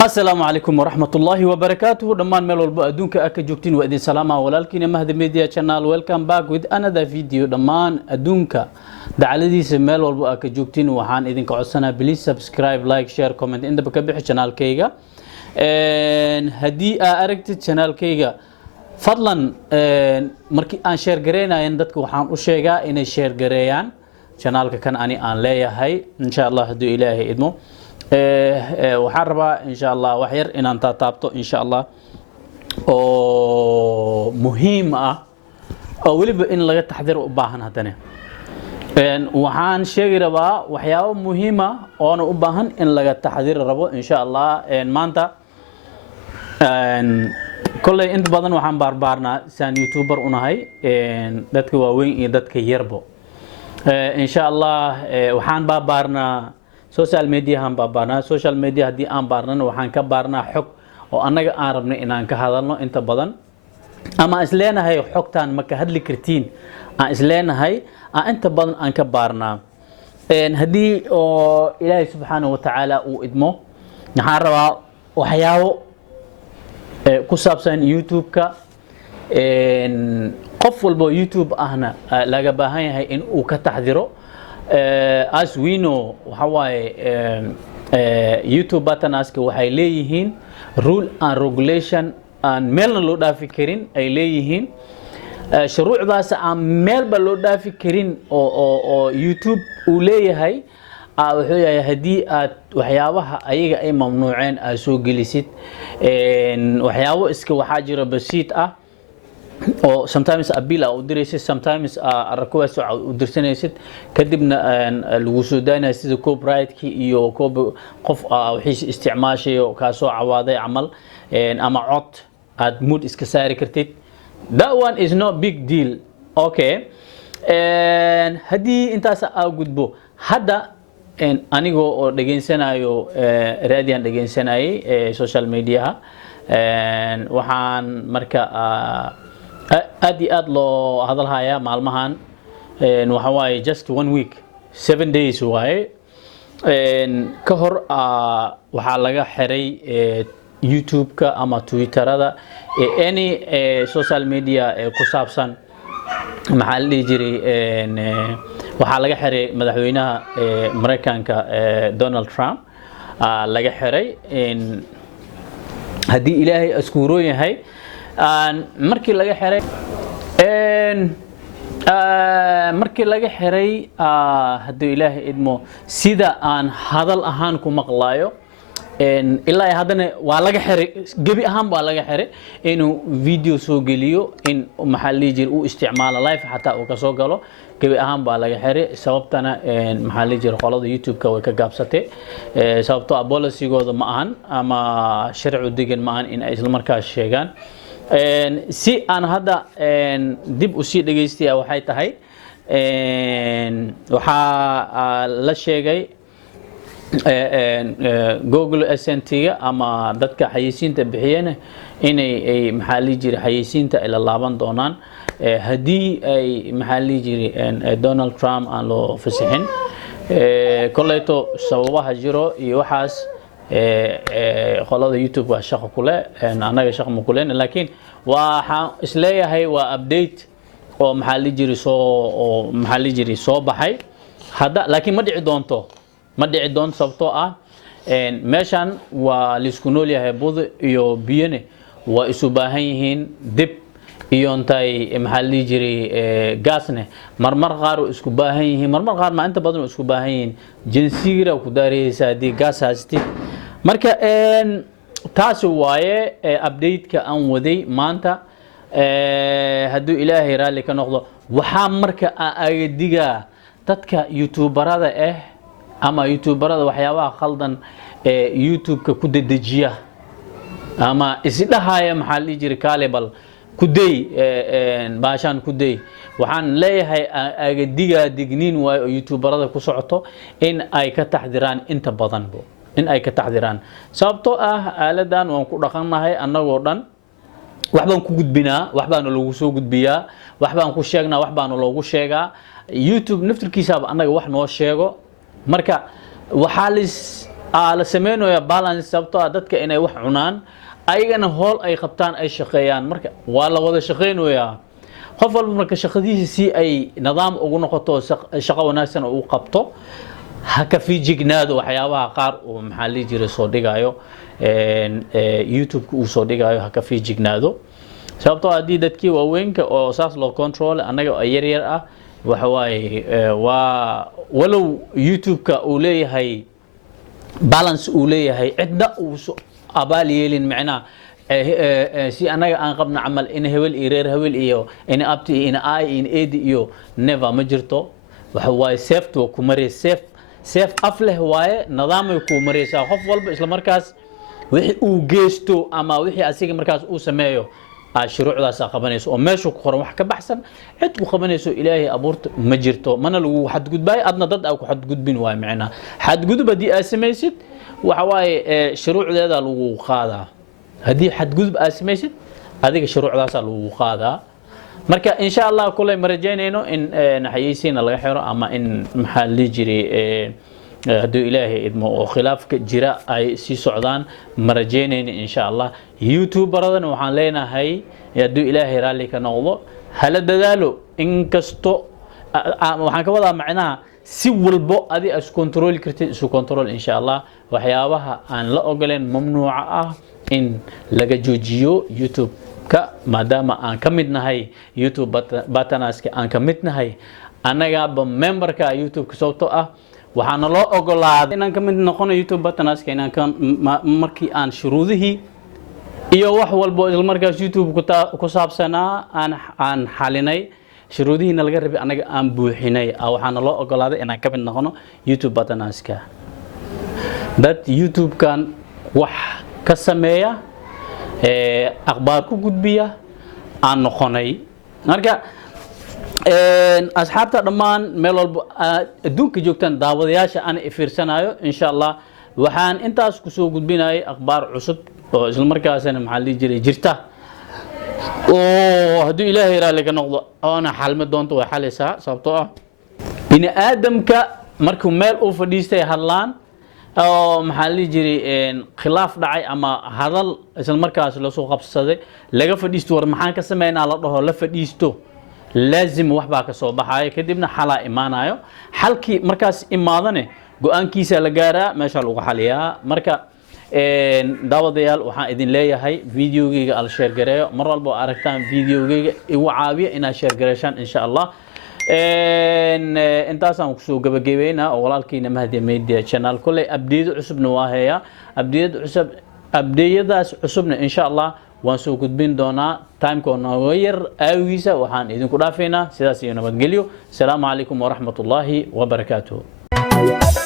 السلام عليكم ورحمة الله وبركاته. دمان ميل والبو أدونك أكا جوكتين وإذن سلامة ولكن مهد ميديا channel welcome back with another video. دمان أدونك دعالدي سميل والبو أكا جوكتين وحان إذن كعصنا بليز subscribe like share comment إندا بكبح channel كيغا هدي أركت channel كيغا فضلا مركي آن شير غرينا ينددك وحان أشيغا إني شير غريان channel كان أني آن ليا هاي إن شاء الله هدو إلهي إدمو waxaan rabaa insha Allah wax yar inaan taabto insha Allah oo muhiim ah oo waliba in laga taxadiro u baahan hadana waxaan sheegi rabaa waxyaabo muhiim ah oo u baahan in laga taxadiro rabo insha Allah maanta kulay inta badan waxaan baarbaarnaa saan youtuber unahay dadka waaweyn iyo dadka yarbo insha Allah waxaan baarbaarnaa social media han baarna social media hadii aan baarnana waxaan ka baarnaa xog oo anaga aan rabno inaan ka hadalno inta badan ama isleenahay xogtaan ma ka hadli kartiin aan isleenahay inta badan aan ka baarnaa hadii oo Ilaahay subhanahu wa ta'ala uu idmo waxaan rabaa waxyaabo ku saabsan YouTube-ka qof walba YouTube ahna laga baahan yahay in uu ka taxdiro as we know YouTube buttonaska waxay leeyihiin rule and regulation aan meelna loo dhaafi karin ay leeyihiin shuruucdaas aan meelba loo dhaafi karin oo YouTube uu leeyahay wuxuu yahay hadii aad waxyaabaha ayaga ay mamnuuceen aad soo gelisid waxyaabo iska waxa jira basiit ah or sometimes appeal u diraysid sometimes request u dirsanaysid kadibna lagu soo daynaa sida copyright-ki iyo qof wixii isticmaashay ka soo cawaaday amal ama cod aad mood iska saari kartid that one is no big deal okay hadii intaas aad gudbo hadda anigo oo dhageysanayo raadiyan dhageysanayay social media waxaan marka aad loo hadalhaya maalmahan waxa waaye just 1 week 7 days waaye ka hor waxa laga xiray YouTube-ka ama Twitter-ada any social media ku saabsan maxaa la jiray waxa laga xiray madaxweynaha Mareykanka Donald Trump laga xiray hadii Ilaahay askuuro yahay markii laga xiray hadii Ilaahay idmo sida aan hadal ahaan ku maqlaayo ilaa hadana waa laga xiray gabi ahaan waa laga xiray inuu video soo geliyo in maxaa la jir uu isticmaalo live hatta uu ka soo galo gabi ahaan baa laga xiray sababtana maxaa la jir qolada YouTube-ka way ka gaabsatay sababtoo policy-gooda ma ahan ama sharci degan ma ahan in ay isla markaas sheegaan si aan hadda dib u sii dhageystay waxay tahay waxa la sheegay Google SNT-ga ama dadka xayeysiinta bixiyeen inay maxaa la jiri xayeysiinta ila laaban doonaan hadii ay maxaa la jiri Donald Trump aan loo fasaxin koleyto sababaha jiro iyo waxaas qolada YouTube waa shaqo kule anaga shaqo ma kuleen laakiin waxa isleeyahay waa update oo maxaa la jiri soo baxay hada laakiin ma dhici doonto sababtoo ah meeshan waa lisku nool yahay bud iyo biyane waa isu baahan yihiin dib iyo intay maxaa la jiri gaasne marmar qaar isku baahan yihiin marmar qaar ma inta badan isku baahan yihiin jinsiga ku daaraysa hadii gaas haastid marka taas waaye update-ka aan waday maanta haduu Ilaahay raali ka noqdo waxa marka ay diga dadka YouTuberada ama YouTuberada waxyaabaha khaldan YouTube-ka ku dedejiya ama isdhahaaya maxaa la jiri kaalebal kuday baashan kuday waxaan leeyahay aga diga digniin waayo YouTuberada ku socoto in ay ka taxdiraan inta badan in ay ka taxdiraan sababtoo aaladan waan ku dhaqanahay anagoo dhan waxbaan ku gudbinaa waxbaan loogu soo gudbiyaa waxbaan ku sheegnaa waxbaan loogu sheegaa YouTube naftirkiisa anaga wax noo sheego marka waxa la sameeyo balance sababtoo dadka inay wax cunaan ayagana hool ay qabtaan ay shaqeeyaan marka waa la wada shaqeynayaa qof walba marka shaqadiisa si ay nidaam ugu noqoto shaqo wanaagsan uu qabto ha ka fiijignaado waxyaabaha qaar oo maxaa la jiray soo dhigayo YouTube-ka uu soo dhigayo ha ka fiijignaado sababtoo haddii dadkii waaweynka oo saas loo control anaga ay yar yar ah waxa waaye waa walow YouTube-ka uu leeyahay balance uu leeyahay cidda uu abaal yeelin macnaa si anaga aan qabna camal in hebel iyo reer hebel iyo in abti in ay in eedi iyo never ma jirto waxa waaye safe to ku maray safe afleh waaye nidaamay ku maraysaa qof walba isla markaas wixii uu geesto ama wixii asiga markaas uu sameeyo shuruucdaas qabanayso oo meesha ku qoran wax ka baxsan cid ku qabanayso ilaahay abuurta ma jirto mana lagu xadgudbay adna dad ku xadgudbin waa macna xadgudub hadii aad samaysid waxa waaye shuruucdeeda lagu qaadaa hadii xadgudub aad samaysid adiga shuruucdaas lagu qaadaa marka insha Allah kulay marajaynayno in xayeysiina laga xiro ama in maxal li jiray haduu ilaahay idmo oo khilaafka jira ay si socdaan marajaynayno insha Allah YouTuberadana waxaan leenahay haduu ilaahay raali ka noqdo hala dadaalo in kasto waxaan ka wadaa macnaha si walbo adi is control kartid isu control insha Allah waxyaabaha aan la ogoleen mamnuuca ah in laga joojiyo YouTube ka maadaama aan ka mid nahay YouTube batanaska aan ka mid nahay anaga ba memberka YouTube ka sababtoo ah waxaana loo ogolaaday inaan ka mid noqono YouTube batanaska inaan markii aan shuruudihii iyo wax walbo isla markaas YouTube ku saabsanaa aan xalinay shuruudihiina laga rabay anaga aan buuxinay waxaana loo ogolaaday inaan ka mid noqono YouTube batanaska dad YouTube kan wax ka sameeya akhbaar ku gudbiya aan noqonay marka asxaabta dhamaan meel walba adduunka joogtaan daawadayaasha aan fiirsanayo insha Allah waxaan intaas ku soo gudbinayay akhbaar cusub oo isla markaasna maxaa la jiray jirta oo hadii Ilaahay raali ka noqdo ana xalma doonto way xalaysaa sababtoo ah bini aadamka markuu meel uu fadhiistay hadlaan oo maxaa la jiray khilaaf dhacay ama hadal isla markaas la soo qabsaday laga fadhiisto war maxaan ka sameeynaa la dhaho la fadhiisto laazim wax baa ka soo baxay kadibna xalaa imaanayo xalkii markaas imaadane go'aankiisa la gaaraa meesha lagu xaliyaa marka daawadayaal waxaan idin leeyahay videogeyga al share gareeyo mar walba aragtaan videogeyga igu caawiya inaad share gareeshaan insha Allah intaasaan ku soo gabagabeynaa oo walaalkiina Mahdi Media channel kulay update cusubna waa haya update-yadaas cusubna insha Allah waan soo gudbin doonaa time-koona yar aawiisa waxaan idinku dhaafeynaa sidaas iyo nabadgelyo. Assalaamu calaykum wa rahmatullaahi wa barakaatuh.